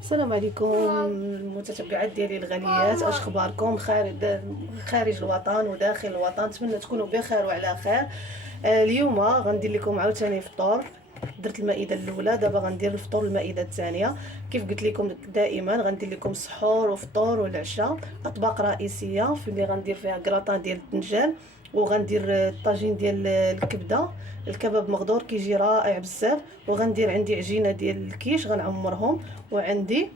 السلام عليكم المتتبعات ديالي الغاليات، اش اخباركم؟ خارج الوطن وداخل الوطن، نتمنى تكونوا بخير وعلى خير. اليوم غندير لكم عاوتاني فطور. درت المائده الاولى، دابا غندير الفطور المائده الثانيه. كيف قلت لكم دائما غندير لكم السحور وفطور والعشاء، اطباق رئيسيه في اللي غندير فيها كراطان ديال الدنجال، وغندير الطاجين ديال الكبده، الكباب مغدور كيجي رائع بزاف. وغندير عندي عجينه ديال الكيش غنعمرهم، وعندي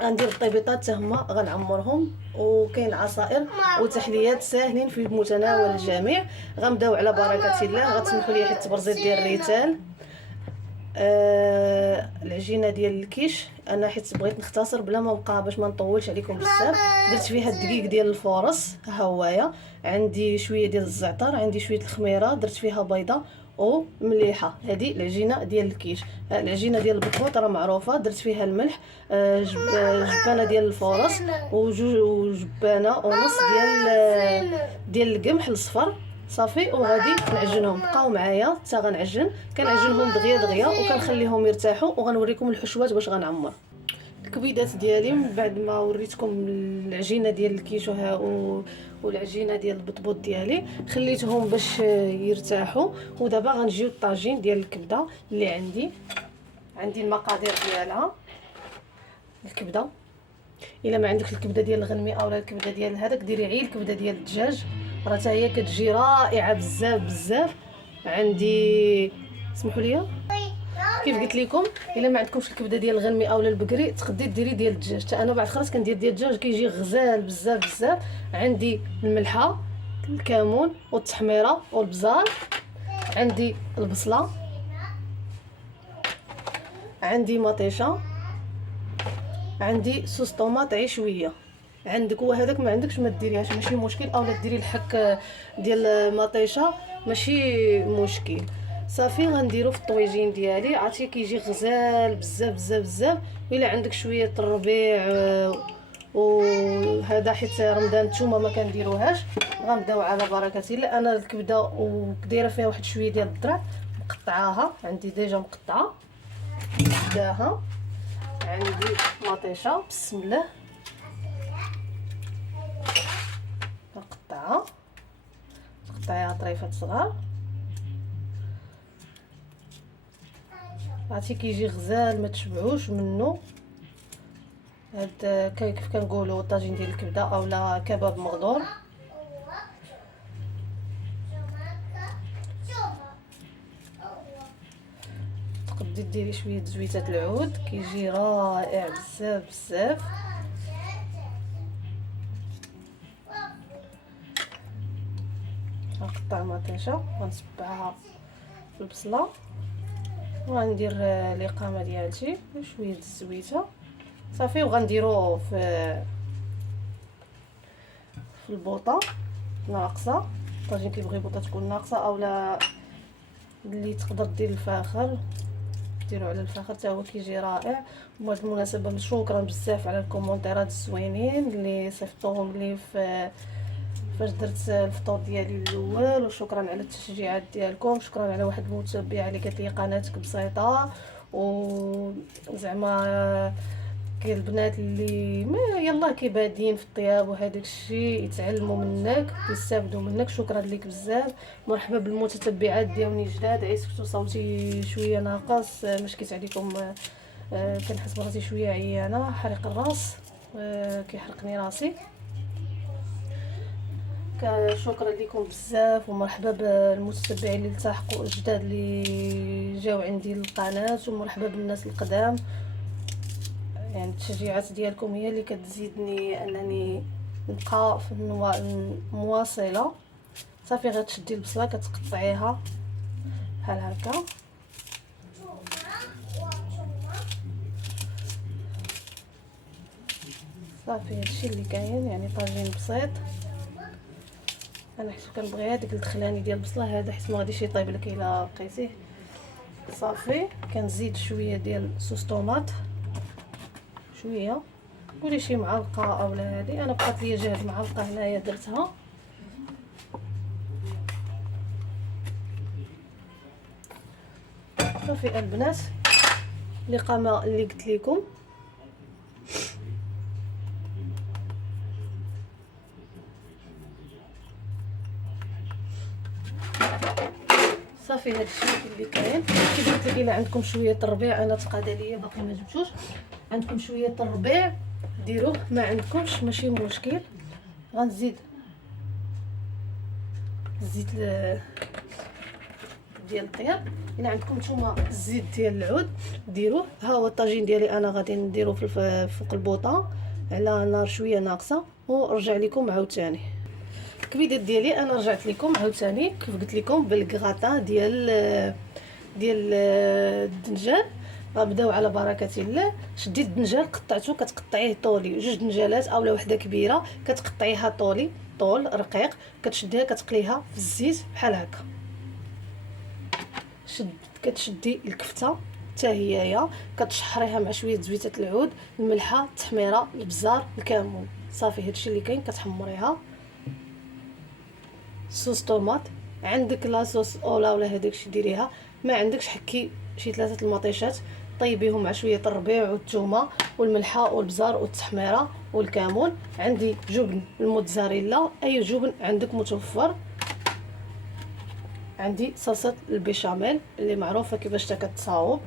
غندير الطيبيطات حتى هما غنعمرهم، وكاين عصائر وتحليات ساهلين في متناول الجميع. غنبداو على بركه الله. غتسمحوا لي حيت التبرزيط ديال الريتال. العجينه ديال الكيش انا حيت بغيت نختصر بلا ما نبقى باش ما نطولش عليكم بزاف. درت فيها الدقيق ديال الفورص، ها هوايا. عندي شويه ديال الزعتر، عندي شويه الخميره، درت فيها بيضه ومليحه. هذه العجينه ديال الكيش. العجينه ديال البطبوط راه معروفه، درت فيها الملح، جبانه ديال الفورص، وجبانه ونص ديال القمح الصفر. صافي، وغادي نعجنهم. بقاو معايا حتى غنعجن، كنعجنهم دغيا دغيا وكنخليهم يرتاحوا، وغنوريكم الحشوات باش غنعمر الكبيدات ديالي. من بعد ما وريتكم العجينه ديال الكيش والعجينه ديال البطبوط ديالي، خليتهم باش يرتاحوا. ودابا غنجيو الطاجين ديال الكبده اللي عندي المقادير ديالها. الكبده، الا ما عندك الكبده ديال الغنمي اولا الكبده ديال هذاك، ديري غير الكبده ديال الدجاج، راه حتى هي كتجي رائعه بزاف بزاف. عندي، سمحوا لي كيف قلت لكم، الا ما عندكمش الكبده ديال الغنمي اولا البقري، تقدري ديري ديال الدجاج. حتى انا بعد خلاص كندير ديال الدجاج كيجي غزال بزاف بزاف. عندي الملحه، الكمون والتحميره والبزار، عندي البصله، عندي مطيشه، عندي صوص طوماط عشويه. عندك هو هذاك، ما عندكش ما ديريهاش ماشي مشكل، اولا ديري الحك ديال المطيشه ماشي مشكل. صافي، غنديرو في الطويجين ديالي، عرفتي كيجي غزال بزاف بزاف بزاف. الا عندك شويه الربيع وهذا، حيت رمضان نتوما ما كنديروهاش. غنبداو على بركه الله. انا الكبده ودايره فيها واحد شويه ديال الضرع، مقطعاها عندي ديجا مقطعه. نبداها. عندي مطيشه، بسم الله، نقطعها، تقطعيها طريفات صغار. عرفتي كيجي غزال ما تشبعوش منه. هاد كيف كنقولوا طاجين ديال الكبده اولا كباب مغدور. تقدري ديري شويه زويته العود، كيجي رائع بزاف بزاف. غنقطع المطيشه، غنصبعها في البصله، وغندير الاقامه ديالتي وشويه الزويته. صافي، وغنديروه في البوطه ناقصه. الطاجين كيبغي بوطه تكون ناقصه، اولا اللي تقدر دير الفاخر ديروا على الفاخر حتى هو كيجي رائع. وبهذه المناسبه شكرا بزاف على الكومونتيرات الزوينين اللي صيفطوهم لي فاش درت الفطور ديالي الاول. وشكرا على التشجيعات ديالكم. شكرا على واحد المتابعه اللي قالت لي قناتك بسيطه، وزعما كاين البنات اللي ما يلا كيبادين في الطياب وهذاك الشيء يتعلموا منك يستافدوا منك. شكرا لك بزاف. مرحبا بالمتتبعات ديالي جداد. عيسكتو صوتي شويه ناقص، مشكيت عليكم. كنحس براسي شويه عيانه، حريق الراس، كيحرقني راسي. شكرا لكم بزاف، ومرحبا بالمتتبعين اللي التحقوا الجداد اللي جاو عندي للقناه، ومرحبا بالناس القدام. يعني التشجيعات ديالكم هي اللي كتزيدني انني نبقى في مواصله. صافي، غتشدي البصله كتقطعيها بحال هكا. صافي، هادشي اللي كاين، يعني طاجين بسيط. انا حيت كنبغي هذيك الدخلاني ديال البصله هذا، حيت ما غاديش يطيب لك الا بقيتيه. صافي، كنزيد شويه ديال صوص طوماط، شويه، قولي شي معلقه اولا هذه. انا بقات لي جهد معلقه هنايا درتها. صافي البنات، اللي قلت لكم صافي هادشي اللي كاين. كيف قلت لك الا عندكم شويه الربيع، انا تقاد عليا باقي ما جبتوش، عندكم شويه الربيع ديروه، ما عندكمش ماشي مشكل. غنزيد الزيت ديال الطياب. الا عندكم نتوما الزيت ديال العود ديروه. ها هو الطاجين ديالي انا غادي نديرو فوق البوطه على نار شويه ناقصه، ورجع لكم عاوتاني. الكبيدات ديالي انا رجعت لكم عاوتاني كيف قلت لكم بالكغاطان ديال الدنجال. غنبداو على بركه الله. شدي الدنجال قطعته، كتقطعيه طولي، جوج دنجالات اولا وحده كبيره كتقطعيها طول رقيق، كتشديها كتقليها في الزيت بحال هكا. كتشدي الكفته حتى هيايا كتشحريها مع شويه زويته العود، الملحه، التحميره، البزار، الكمون. صافي هادشي اللي كاين. كتحمريها. صوص طوماط، عندك لاصوص اولا ولا هذاك الشيء ديريها، ما عندكش حكي شي 3 المطيشات طيبيهم مع شويه الربيع والثومه والملحه والبزار والتحميره والكمون. عندي جبن الموتزاريلا، اي جبن عندك متوفر. عندي صلصه البيشاميل اللي معروفه كيفاش تا كتصاوب،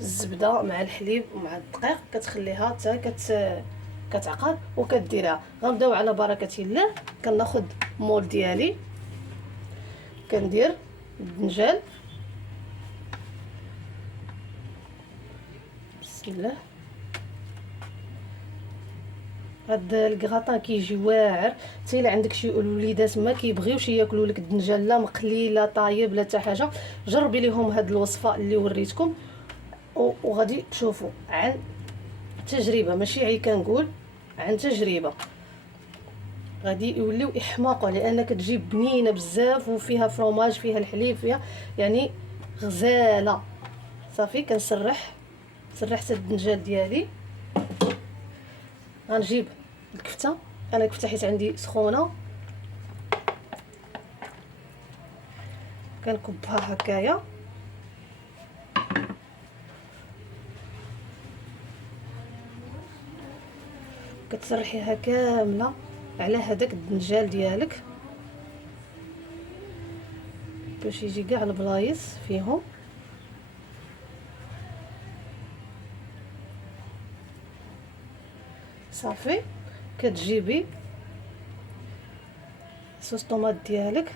الزبده مع الحليب ومع الدقيق، كتخليها حتى كتعقد وكديرها. غنبداو على بركه الله. كناخذ مول ديالي، كندير الدنجال، بسم الله. هاد الكغاطان كيجي واعر. حتى الا عندك شي وليدات ما كيبغيوش ياكلوا لك الدنجال لا مقلي لا طايب لا حتى حاجه، جربي ليهم هاد الوصفه اللي وريتكم وغادي تشوفوا عن تجربه، ماشي عي كنقول، عن تجربه. غادي يوليو يحماقوا، لان كتجيب بنينه بزاف وفيها فروماج، فيها الحليب، فيها يعني غزاله. صافي سرحت الدنجال ديالي. غنجيب الكفته. انا الكفته حيت عندي سخونه كنكبها هكايا. كتسرحيها كامله على هذاك الدنجال ديالك باش يجي كاع البلايص فيهم. صافي كتجيبي صوص طوماط ديالك،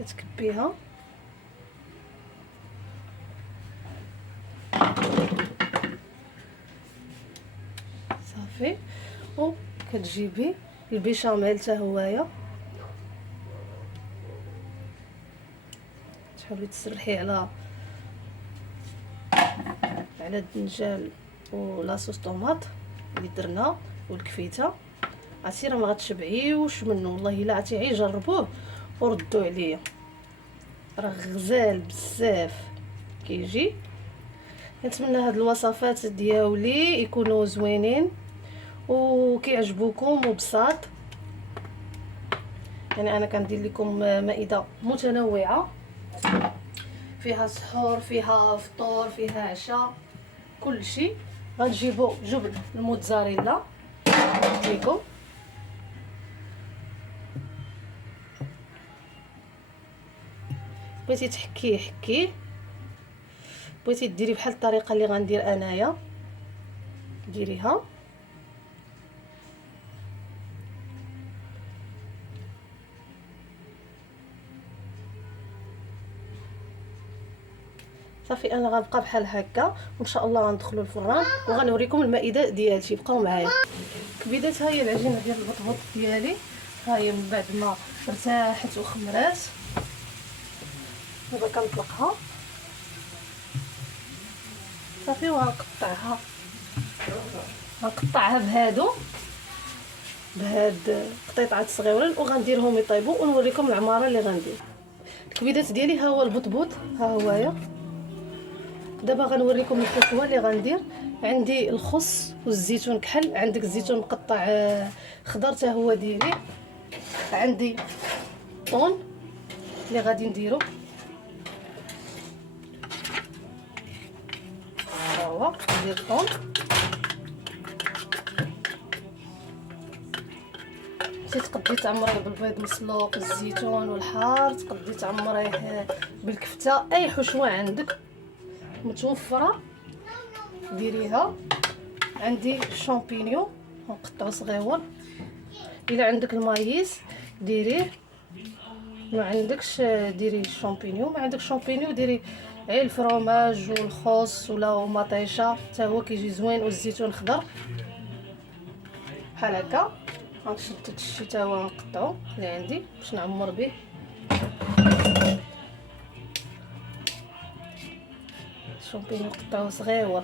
كتكبيها صافي. وكتجيبي البيشاميل حتى هوايا، تحاولي تسرحي على الدنجال ولاصوص طوماط اللي درنا والكفيته. عرفتي راه ما غتشبعيوش منه والله الا عرفتي، غير جربوه وردوا عليا، راه غزال بزاف كيجي. نتمنى هاد الوصفات دياولي يكونوا زوينين وكيعجبوكم وبساط. يعني انا كندير لكم مائده متنوعه، فيها سحور، فيها فطور، فيها عشاء، كل شيء. غنجيبوا جبن الموتزاريلا قلت لكم، بغيتي تحكيه حكيه، بغيتي ديري بحال الطريقه اللي غندير انايا ديريها. صافي انا غنبقى بحال هكا وان شاء الله غندخلوا الفران وغنوريكم المائده ديالتي. بقاو معايا. كبيدات ها هي العجينه ديال البطبوط ديالي، ها هي من بعد ما ارتاحت وخمرات. دابا كنطلقها صافي وغنقطعها بهاد قطيطات صغيورين وغنديرهم يطيبوا ونوريكم العماره اللي غندير. الكبيدات ديالي ها هو البطبوط، ها هويا. دابا غنوريكم الكسوه اللي غندير. عندي الخس والزيتون كحل، عندك الزيتون مقطع خضر حتى هو ديري، عندي طون اللي غادي نديرو، ها هو ندير الطون. تقدري تعمريه بالبيض مسلوق، الزيتون والحار، تقدري تعمريه بالكفته، اي حشوه عندك متوفره ديريها. عندي الشامبينيون نقطعو صغيور، الا عندك المايز ديريه، ما عندكش ديري الشامبينيون، ما عندك شامبينيون ديري غير الفرomاج والخوص ولا مطيشه حتى هو كيجي زوين، والزيتون الخضر بحال هكا. غنشد هادشي حتى هو نقطعو اللي عندي باش نعمر به. الشامبينيون نقطعوه صغيور.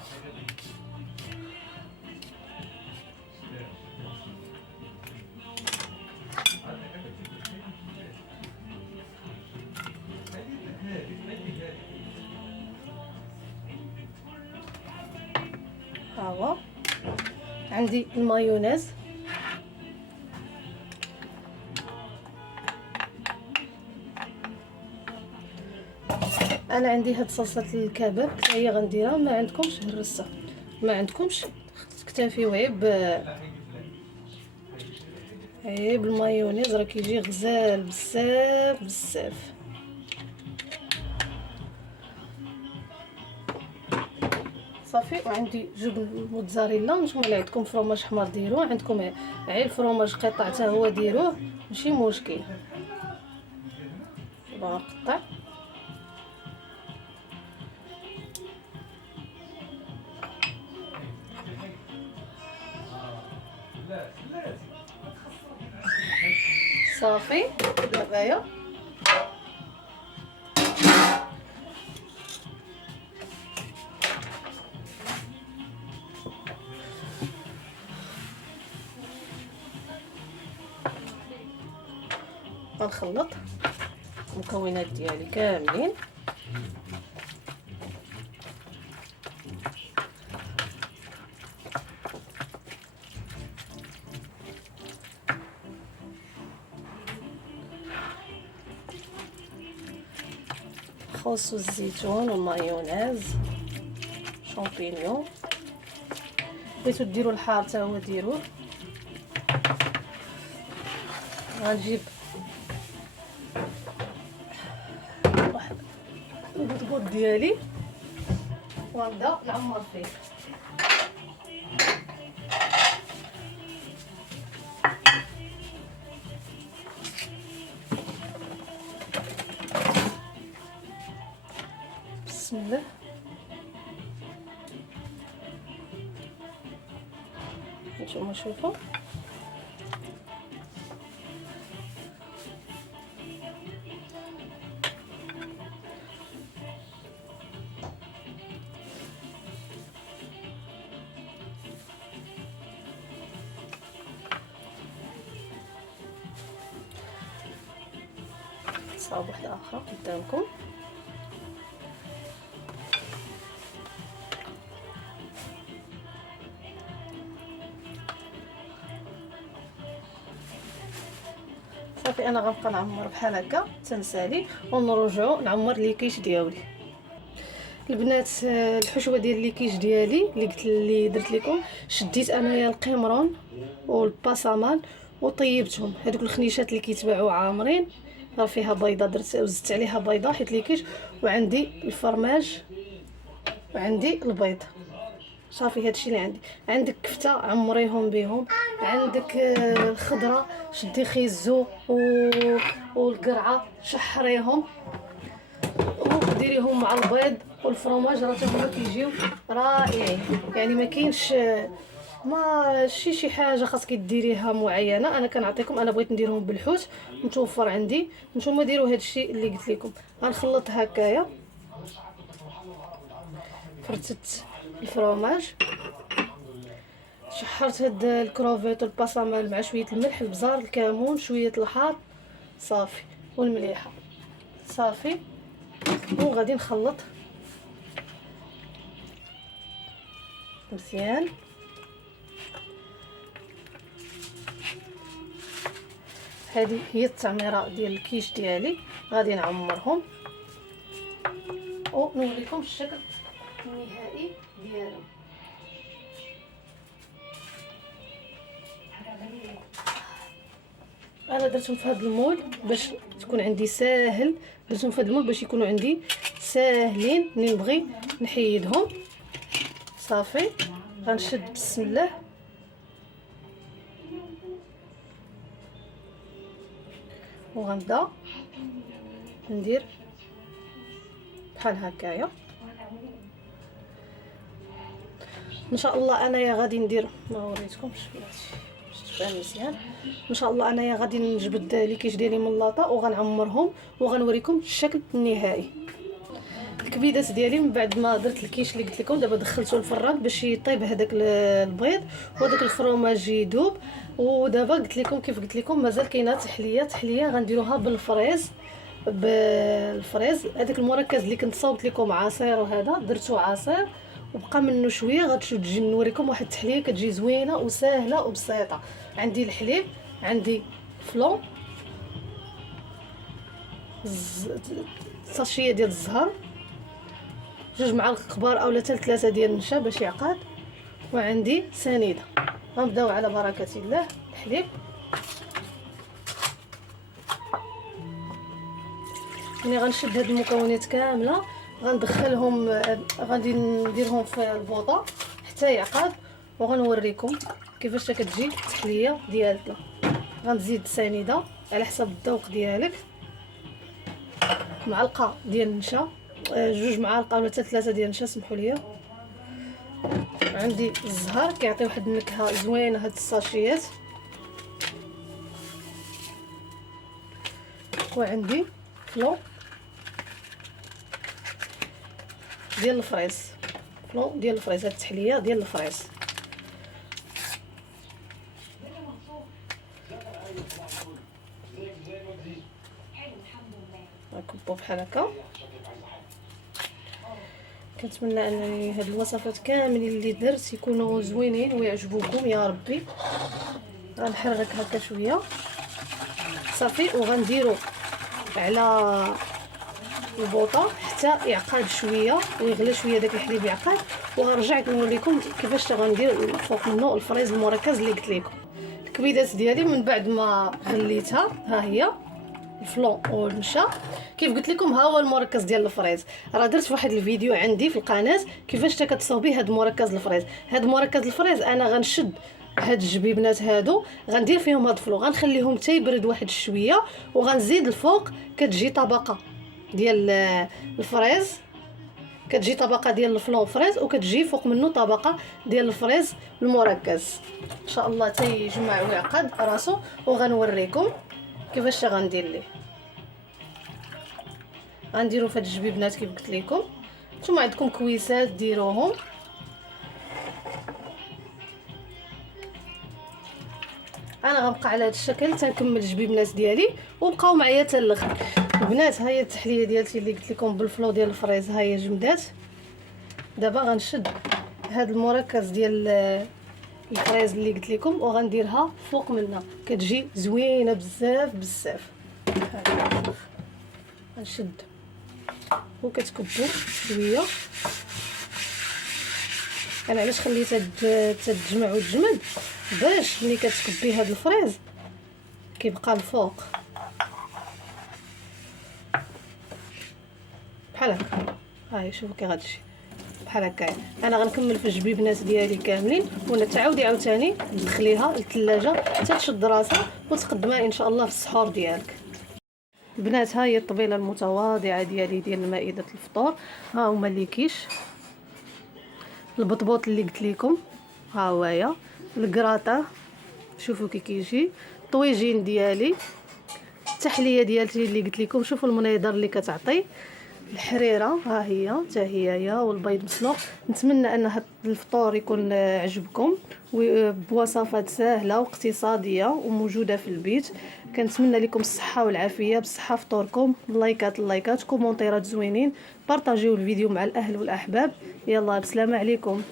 ها هو عندي المايونيز، انا عندي هاد صلصه الكباب هي غنديرها، ما عندكمش هرسه، ما عندكمش تكتفيو غير بالمايونيز، راه كيجي غزال بزاف بزاف. صافي. وعندي جبن موتزاريلا، نتوما اللي عندكم فروماج حمر ديروه، عندكم غير الفروماج قطع حتى هو ديروه ماشي مشكل. نقطع صافي. دابا غنخلط المكونات ديالي كاملين. الخس والزيتون والمايونيز، شامبينيون، بغيتو ديروا الحار حتى هو ديروه. غنجيب واحد البطبوط ديالي ونبدا نعمر فيه. بسم الله. نتوما شوفوا صاب واحدة أخرى قدامكم. صافي. أنا غنبقى نعمر بحال هكا تنسالي، ونرجعو نعمر لي كيش ديالي. البنات الحشوه ديال لي كيش ديالي اللي درت لكم، شديت انايا القمرون والباسامال وطيبتهم. هذوك الخنيشات اللي كيتباعوا عامرين، راه فيها بيضه، درت وزدت عليها بيضه حيت لي كيش، وعندي الفرماج وعندي البيض. صافي هادشي اللي عندي. عندك كفته عمريهم بهم، عندك الخضره شدي خيزو والقرعه شحريهم وديريهم مع البيض والفرماج، راه هما كيجيو رائعين. يعني ما كاينش شي حاجه خاصك ديريها معينه. انا كنعطيكم، انا بغيت نديرهم بالحوت متوفر عندي، نتوما ديروا هادشي اللي قلت لكم. غنخلط هكايا، فرتت الفرماج، شحرت هاد الكروفيت والباسامال مع شويه الملح، البزار، الكمون، شويه الحار، صافي، والمليحه. صافي. وغادي نخلط مزيان. هذه هي التعميره ديال الكيش ديالي. غادي نعمرهم ونوريكم الشكل النهائي ديالهم. انا درتهم في هذا المول باش تكون عندي ساهل، درتهم في هذا المول باش يكونوا عندي ساهلين ملي نبغي نحيدهم. صافي غنشد بسم الله وغنبدا ندير بحال هكايا. ان شاء الله انايا غادي ندير، ما وريتكمش باش تبان مزيان. ان شاء الله انايا غادي نجبد لي كيش ديالي من اللاطه وغنعمرهم وغنوريكم الشكل النهائي. الكبيدات ديالي من بعد ما درت الكيش اللي قلت لكم دابا دخلته الفران باش يطيب هذاك البيض وداك الفرماج يذوب. ودابا قلت لكم كيف قلت لكم مازال كاينه تحليه غنديروها بالفريز. هذاك المركز اللي كنت صاوبت لكم عصير وهذا درتو عصير وبقى منه شويه. غتشوف تجي نوريكم واحد التحليه كتجي زوينه وسهله وبسيطه. عندي الحليب، عندي فلون، ساشيه ديال الزهر، 2 معالق كبار اولا 3 ديال النشا باش يعقد، وعندي سنيده. غنبداو على بركه الله. الحليب ملي غنشد هاد المكونات كامله غندخلهم، غادي نديرهم في البوطه حتى يعقد وغنوريكم كيفاش كتجي التحليه ديالتنا. غنزيد سنيده على حسب الذوق ديالك، معلقه ديال النشا، 2 معالق ولا 3 ديال النشا سمحوا لي. عندي الزهر كيعطي واحد النكهه زوينه هاد الساشيات، وعندي فلون ديال الفريز، فلون ديال الفريز، هاد التحليه ديال الفريز. نكبو بحال هكا. كنتمنى انني هاد الوصفات كاملين اللي درت يكونوا زوينين ويعجبوكم يا ربي. غنحرك هكا شويه صافي وغنديرو على البوطه حتى يعقد شويه ويغلى شويه داك الحليب يعقد، وغنرجع نوريكم كيفاش غندير فوق منه الفريز المركز اللي قلت لكم. الكبيدات ديالي من بعد ما غليتها ها هي الفلون والنشا كيف قلت لكم. ها هو المركز ديال الفريز. راه درت واحد الفيديو عندي في القناه كيفاش كتصاوبي هاد مركز الفريز. هاد مركز الفريز انا غنشد هاد الجبيبنات هادو غندير فيهم هاد الفلو، غنخليهم حتى يبرد واحد شويه وغنزيد الفوق. كتجي طبقه ديال الفريز، كتجي طبقه ديال الفلون فريز وكتجي فوق منه طبقه ديال الفريز المركز. ان شاء الله تيجمع ويعقد راسو وغنوريكم كيفاش غندير ليه. غنديرو في هاد الجبيبنات كيف قلت لكم. نتوما عندكم كويسات ديروهم. انا غنبقى على هذا الشكل تنكمل الجبيبنات ديالي وبقاو معايا حتى الاخر. البنات ها هي التحليه ديالتي اللي قلت لكم بالفلو ديال الفريز، ها هي جمدات. دابا غنشد هذا المركز ديال الفريز اللي قلت لكم وغنديرها فوق منها، كتجي زوينه بزاف بزاف. غنشد وكتكبو شويه. انا علاش خليتها تتجمع وتجمد باش ملي كتكبي هذا الفريز كيبقى الفوق بحال هكا. هاي شوفوا كي غتجي بحال هكا. انا غنكمل في الجبيبنات ديالي كاملين ونتعاودي عاوتاني تدخليها للثلاجه حتى تشد راسها وتقدمها ان شاء الله في السحور ديالك. البنات ها هي الطبيله المتواضعه ديالي ديال مائده الفطور. ها هما اللي كيش البطبوط اللي قلت لكم، ها هويا الكراطه شوفوا كي كيجي، الطويجين ديالي، التحليه ديالتي اللي قلت لكم، شوفوا المنيضر اللي كتعطي، الحريره ها هي حتى هي والبيض مسلوق. نتمنى ان هذا الفطور يكون عجبكم بوصفات سهله واقتصاديه وموجوده في البيت. كنتمنى لكم الصحه والعافيه، بالصحه فطوركم، اللايكات كومونتيرات زوينين، بارطاجيو الفيديو مع الاهل والاحباب. يلا بسلامه عليكم.